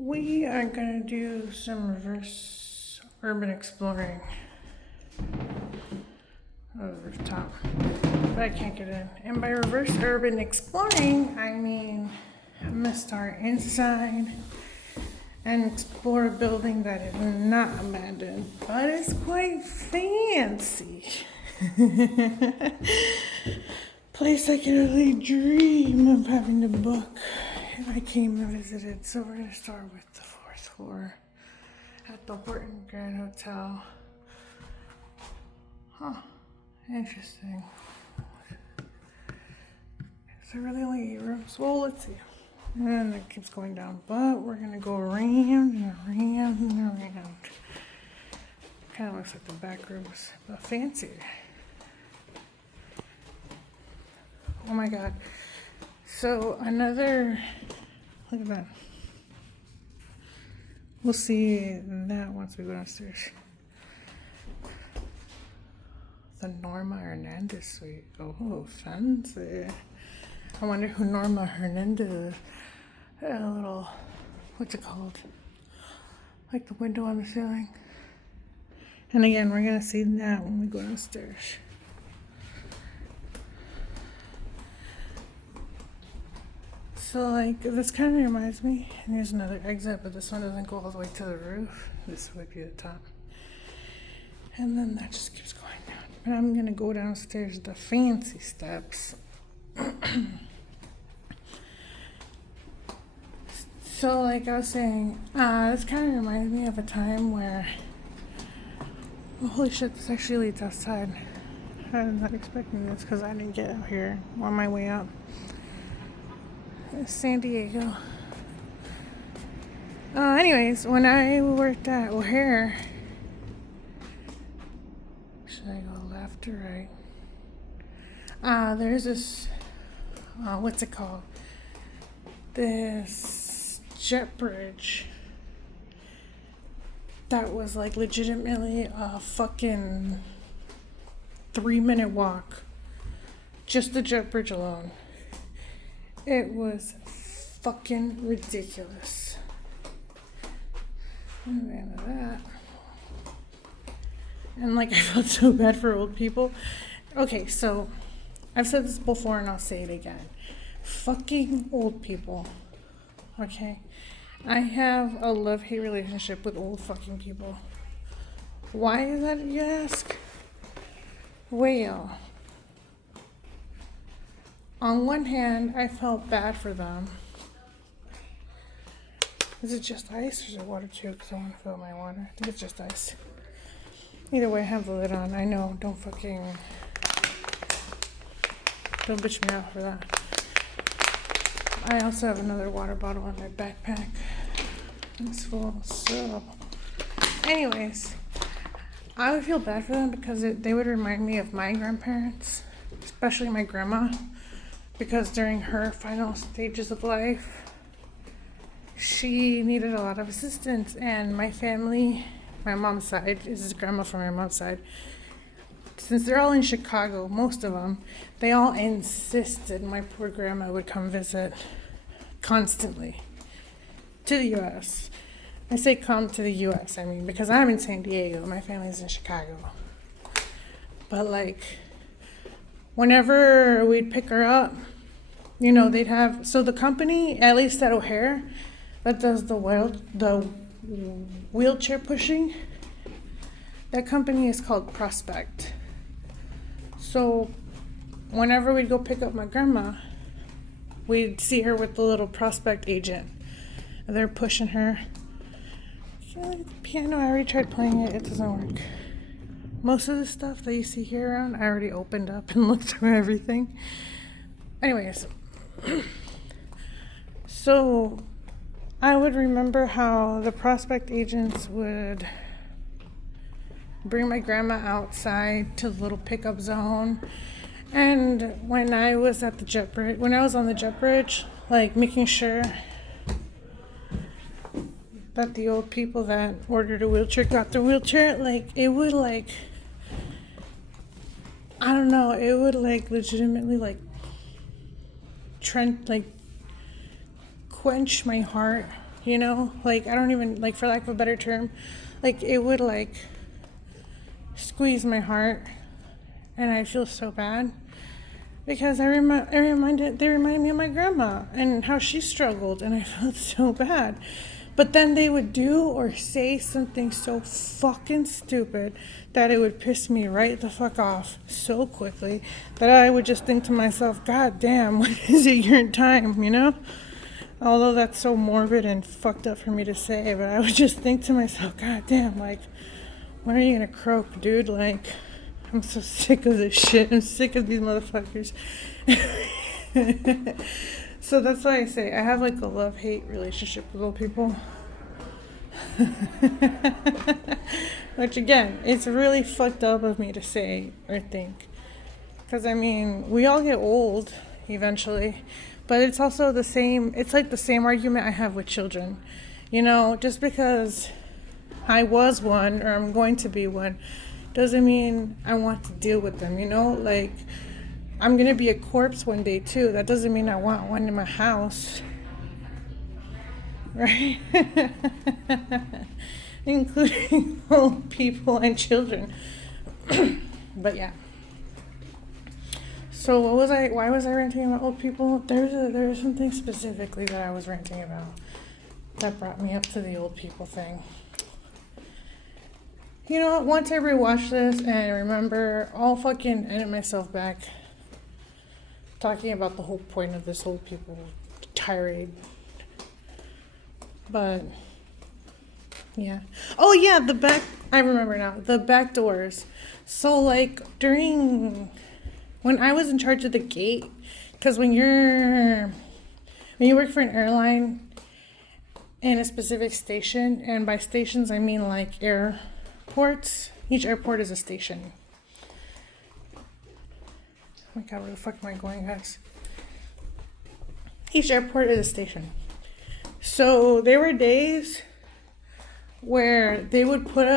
We are gonna do some reverse urban exploring of the rooftop, but I can't get in. And by reverse urban exploring, I mean I'm gonna start inside and explore a building that is not abandoned, but it's quite fancy. Place I can only dream of having to book if I came and visited. So we're gonna start with the fourth floor at the Horton Grand Hotel. Huh, interesting. Is there really only 8 rooms? Well, let's see. And then it keeps going down, but we're gonna go around and around and around. Kind of looks like the back rooms, but fancier. Oh my god. So look at that. We'll see that once we go downstairs. The Norma Hernandez suite. Oh, fancy. I wonder who Norma Hernandez, a little, what's it called? Like the window on the ceiling. And again, we're gonna see that when we go downstairs. So like, this kind of reminds me, and here's another exit, but this one doesn't go all the way to the roof. This would be the top. And then that just keeps going down. But I'm gonna go downstairs the fancy steps. So like I was saying, this kind of reminds me of a time where, oh, holy shit, this actually leads outside. I was not expecting this because I didn't get out here on my way up. It's San Diego. Anyways, when I worked at O'Hare, should I go left or right? There's this, what's it called? This jet bridge that was like legitimately a fucking 3-minute walk. Just the jet bridge alone. It was fucking ridiculous. And that. And like, I felt so bad for old people. Okay, so I've said this before and I'll say it again. Fucking old people. Okay? I have a love-hate relationship with old fucking people. Why is that, you ask? Well, on one hand, I felt bad for them. Is it just ice or is it water too? Because I want to fill my water. I think it's just ice. Either way, I have the lid on. I know, don't bitch me out for that. I also have another water bottle in my backpack. It's full. So, anyways, I would feel bad for them because they would remind me of my grandparents, especially my grandma. Because during her final stages of life, she needed a lot of assistance. And my family, my mom's side, this is grandma from my mom's side, since they're all in Chicago, most of them, they all insisted my poor grandma would come visit constantly to the U.S. I say come to the U.S., I mean, because I'm in San Diego, my family's in Chicago. But like, whenever we'd pick her up, you know, they'd have, so the company, at least at O'Hare, that does the wheelchair pushing, that company is called Prospect. So whenever we'd go pick up my grandma, we'd see her with the little Prospect agent. And they're pushing her. So like the piano, I already tried playing it, it doesn't work. Most of the stuff that you see here around, I already opened up and looked through everything. Anyways, so I would remember how the Prospect agents would bring my grandma outside to the little pickup zone. And when I was on the jet bridge, like making sure that the old people that ordered a wheelchair got their wheelchair, like it would like, I don't know, it would like legitimately like quench my heart you know? Like, I don't even, like, for lack of a better term, like, it would, like, squeeze my heart, and I feel so bad. Because they reminded me of my grandma and how she struggled, and I felt so bad. But then they would do or say something so fucking stupid that it would piss me right the fuck off so quickly that I would just think to myself, God damn, when is it your time, you know? Although that's so morbid and fucked up for me to say, but I would just think to myself, God damn, like, when are you gonna croak, dude? Like, I'm so sick of this shit. I'm sick of these motherfuckers. So that's why I say I have like a love-hate relationship with old people. Which again, it's really fucked up of me to say or think. Because I mean, we all get old eventually. But it's also the same, it's like the same argument I have with children. You know, just because I was one or I'm going to be one doesn't mean I want to deal with them, you know? Like, I'm going to be a corpse one day, too. That doesn't mean I want one in my house. Right? Including old people and children. But, yeah. So, why was I ranting about old people? There was something specifically that I was ranting about that brought me up to the old people thing. You know what, once I rewatch this and I remember, I'll fucking edit myself back talking about the whole point of this old people tirade. But, yeah. Oh, yeah, I remember now, the back doors. So, like, when I was in charge of the gate, because when you work for an airline in a specific station, and by stations I mean like airports. Each airport is a station. Oh my god, where the fuck am I going, guys? Each airport is a station. So there were days where they would put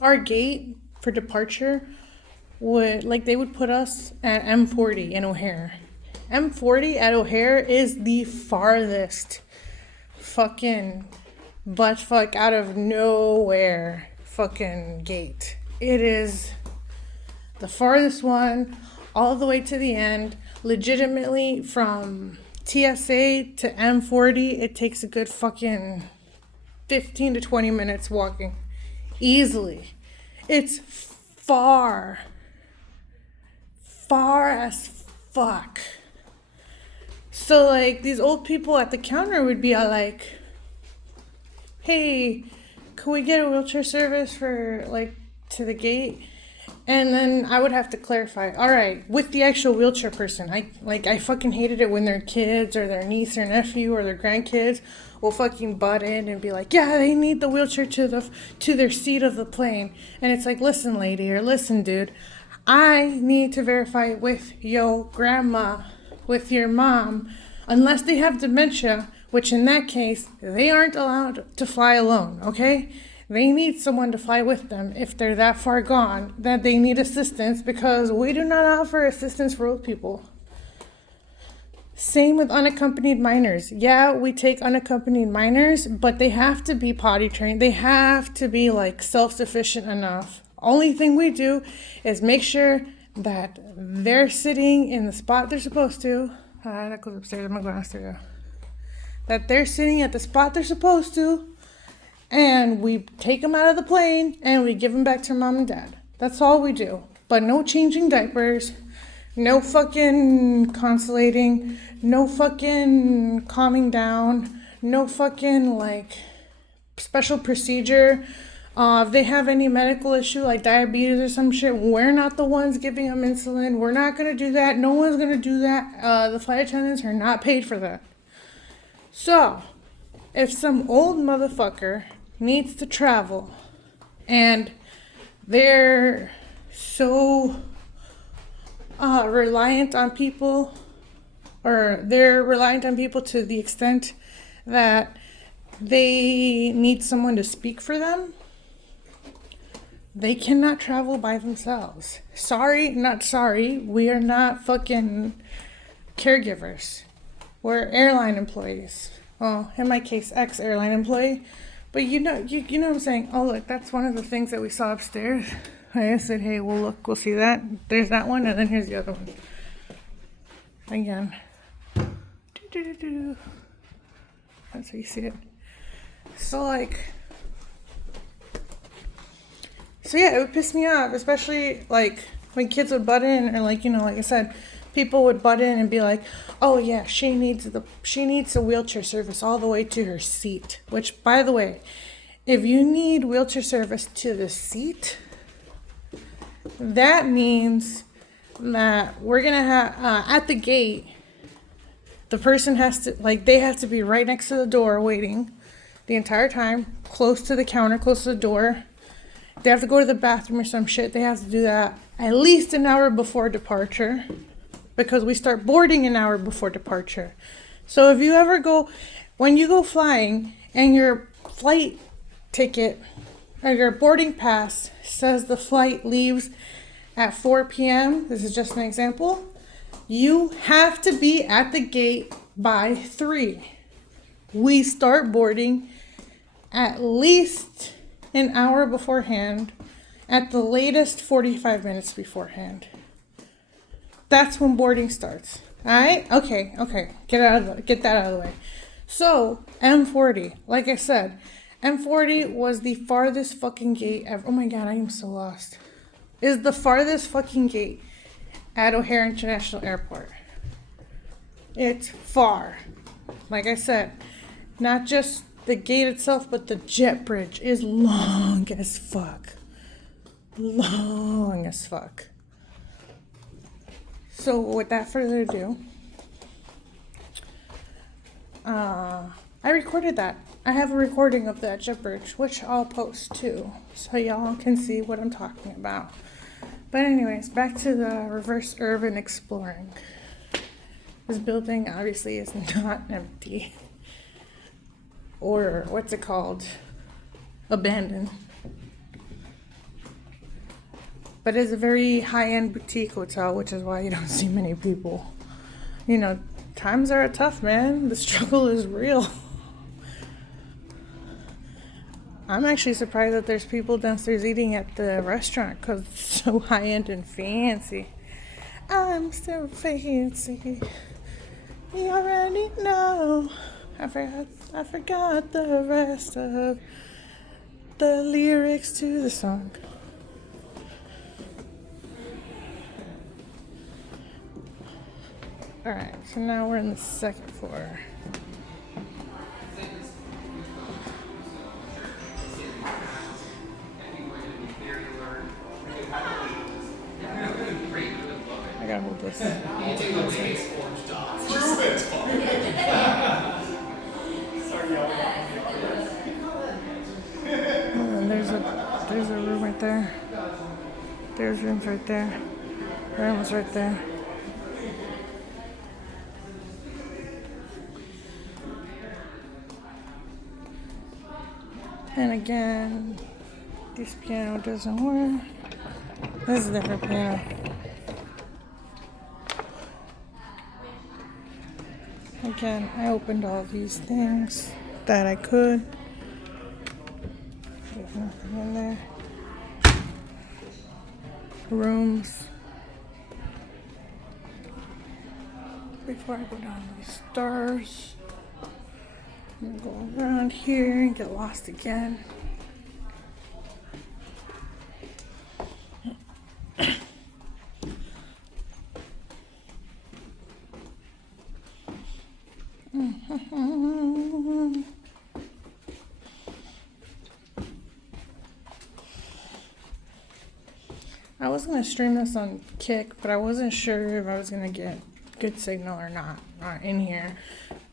our gate for departure they would put us at M40 in O'Hare. M40 at O'Hare is the farthest fucking butt fuck out of nowhere fucking gate. It is the farthest one all the way to the end. Legitimately from TSA to M40, it takes a good fucking 15 to 20 minutes walking. Easily. It's far as fuck. So like these old people at the counter would be all like, hey, can we get a wheelchair service for like to the gate? And then I would have to clarify, all right, with the actual wheelchair person. I fucking hated it when their kids or their niece or nephew or their grandkids will fucking butt in and be like, yeah, they need the wheelchair to their seat of the plane. And it's like, listen, lady, or listen, dude, I need to verify with your grandma, with your mom, unless they have dementia, which in that case, they aren't allowed to fly alone, okay? They need someone to fly with them if they're that far gone that they need assistance, because we do not offer assistance for old people. Same with unaccompanied minors. Yeah, we take unaccompanied minors, but they have to be potty trained. They have to be like self-sufficient enough. Only thing we do is make sure that they're sitting in the spot they're supposed to. That goes upstairs. I'm gonna go downstairs. That they're sitting at the spot they're supposed to. And we take them out of the plane and we give them back to mom and dad. That's all we do. But no changing diapers, no fucking consolating, no fucking calming down, no fucking like special procedure. If they have any medical issue like diabetes or some shit, we're not the ones giving them insulin. We're not going to do that. No one's going to do that. The flight attendants are not paid for that. So, if some old motherfucker needs to travel and they're so reliant on people, or they're reliant on people to the extent that they need someone to speak for them, they cannot travel by themselves. Sorry, not sorry. We are not fucking caregivers. We're airline employees. well, in my case, ex-airline employee. But you know what I'm saying? Oh, look, that's one of the things that we saw upstairs. I said, hey, well, look, we'll see that. There's that one, and then here's the other one. Again. That's how you see it. So, like... So, yeah, it would piss me off, especially, like, when kids would butt in, or, like, you know, like I said, people would butt in and be like, oh, yeah, she needs a wheelchair service all the way to her seat. Which, by the way, if you need wheelchair service to the seat, that means that we're going to have, at the gate, the person has to, like, they have to be right next to the door waiting the entire time, close to the counter, close to the door. They have to go to the bathroom or some shit. They have to do that at least an hour before departure, because we start boarding an hour before departure. So if you ever go, when you go flying and your flight ticket or your boarding pass says the flight leaves at 4 p.m., this is just an example, you have to be at the gate by 3. We start boarding at least an hour beforehand, at the latest 45 minutes beforehand. That's when boarding starts. Alright? Okay. Get that out of the way. So, M40, like I said, M40 was the farthest fucking gate ever. Oh my god, I am so lost. Is the farthest fucking gate at O'Hare International Airport. It's far. Like I said, not just the gate itself, but the jet bridge is long as fuck. Long as fuck. So without further ado, I recorded that. I have a recording of that jet bridge, which I'll post too, so y'all can see what I'm talking about. But anyways, back to the reverse urban exploring. This building obviously is not empty. Or what's it called? Abandoned. But it's a very high-end boutique hotel, which is why you don't see many people. You know, times are tough, man. The struggle is real. I'm actually surprised that there's people downstairs eating at the restaurant because it's so high-end and fancy. I'm so fancy. You already know. I forgot the rest of the lyrics to the song. Alright, so now we're in the second floor. I gotta hold this. And there's a room right there. There's rooms right there. The room was right there. And again, this piano doesn't work. This is a different piano. Again, I opened all these things that I could. There's nothing in there. Rooms. Before I go down these stairs, I'm gonna go around here and get lost again. I was gonna stream this on Kick, but I wasn't sure if I was gonna get good signal or not in here,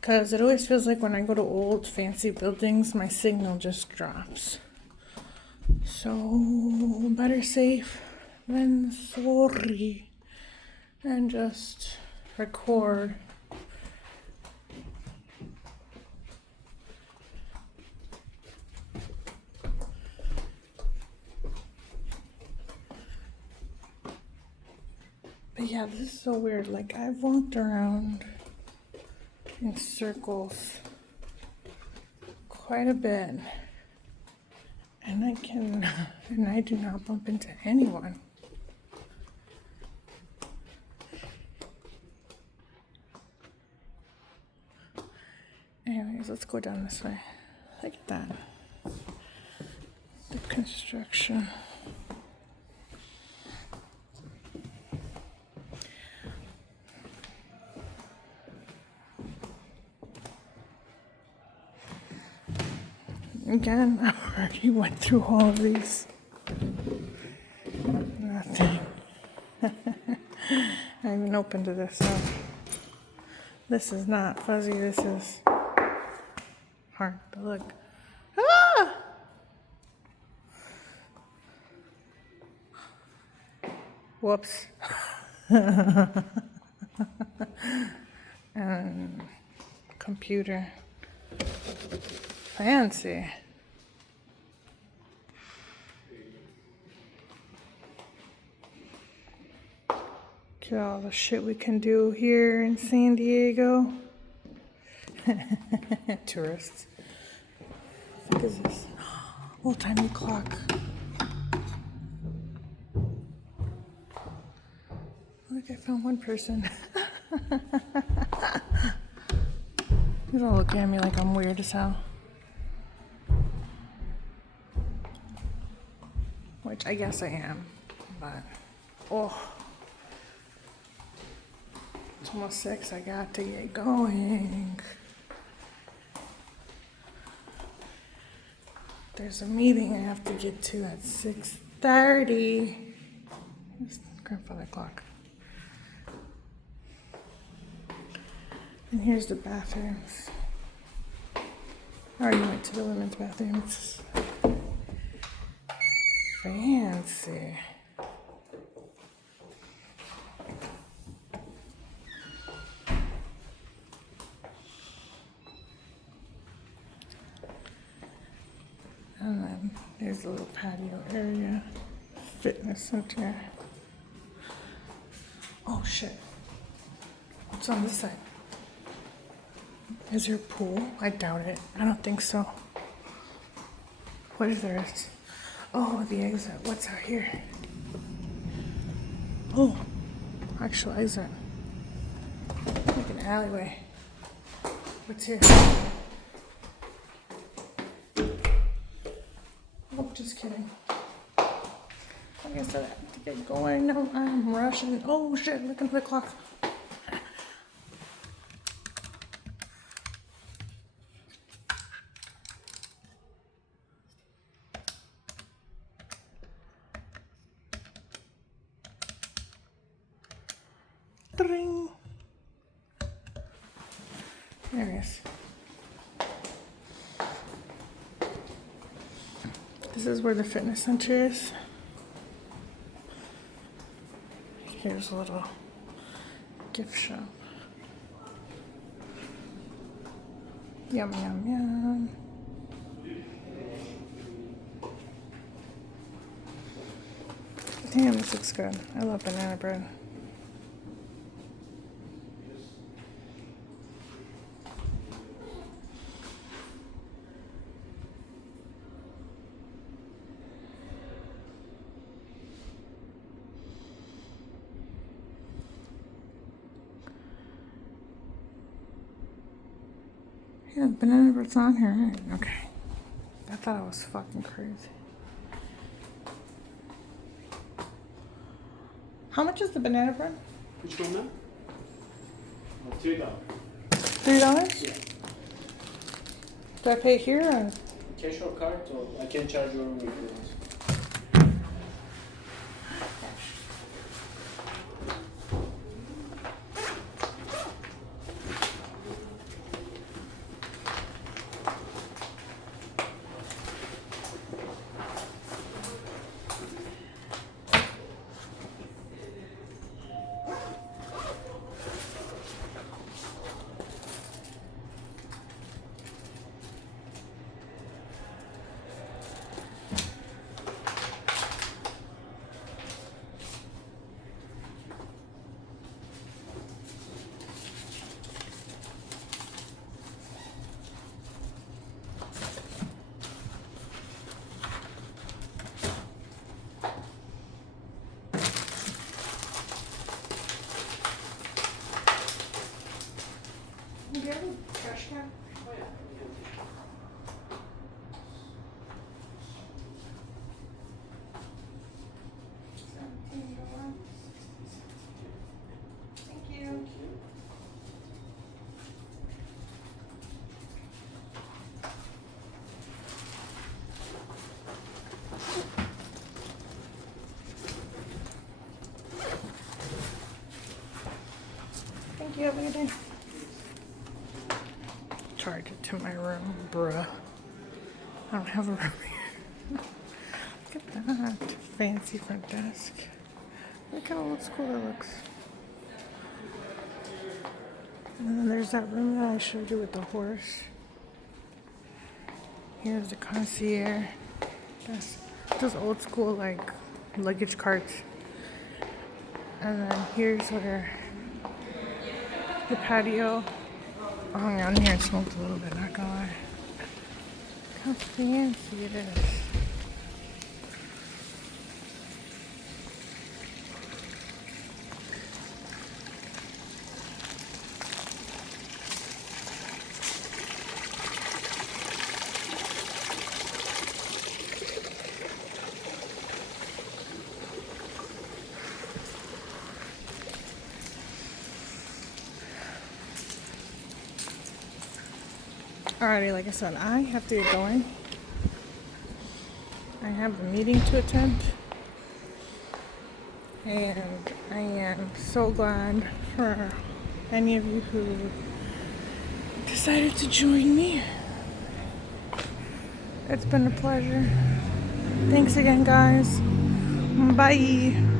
because it always feels like when I go to old fancy buildings, my signal just drops. So better safe than sorry, and just record. But yeah, this is so weird. Like, I've walked around in circles quite a bit. And I do not bump into anyone. Anyways, let's go down this way. Look at that. The construction. Again, I already went through all of these. Nothing. I haven't opened to this, so this is not fuzzy, this is hard. But look. Ah! Whoops. And computer. Fancy. Look at all the shit we can do here in San Diego. Tourists. What is this? Old timey clock. Look, I found one person. He's all looking at me like I'm weird as hell. Which I guess I am, but oh, it's almost 6. I got to get going. There's a meeting I have to get to at 6:30. It's grandfather clock. And here's the bathrooms. I already went to the women's bathrooms. Fancy. And then there's a little patio area, fitness center. Oh shit. What's on this side? Is there a pool? I doubt it. I don't think so. What if there is? Oh, the exit. What's out here? Oh, actual exit. Like an alleyway. What's here? Oh, just kidding. I guess I have to get going. No, I'm rushing. Oh shit, look at the clock. Ding. There it is. This is where the fitness center is. Here's a little gift shop. Yum, yum, yum. Damn, this looks good. I love banana bread. Yeah, banana bread's on here. Right? Okay. I thought I was fucking crazy. How much is the banana bread? Which one now? $3. $3? Yeah. Do I pay here or? Cash or card, or I can charge you over if you want. Thank you. Thank you. Have a good day. Charge it to my room, bruh. I don't have a room here. Look at that fancy front desk. Look how old school it looks. And then there's that room that I showed you with the horse. Here's the concierge. That's those old school like luggage carts. And then here's where the patio. I hung out in here and smoked a little bit, not gonna lie. Look how fancy it is. Alrighty, like I said, I have to get going. I have a meeting to attend. And I am so glad for any of you who decided to join me. It's been a pleasure. Thanks again, guys. Bye.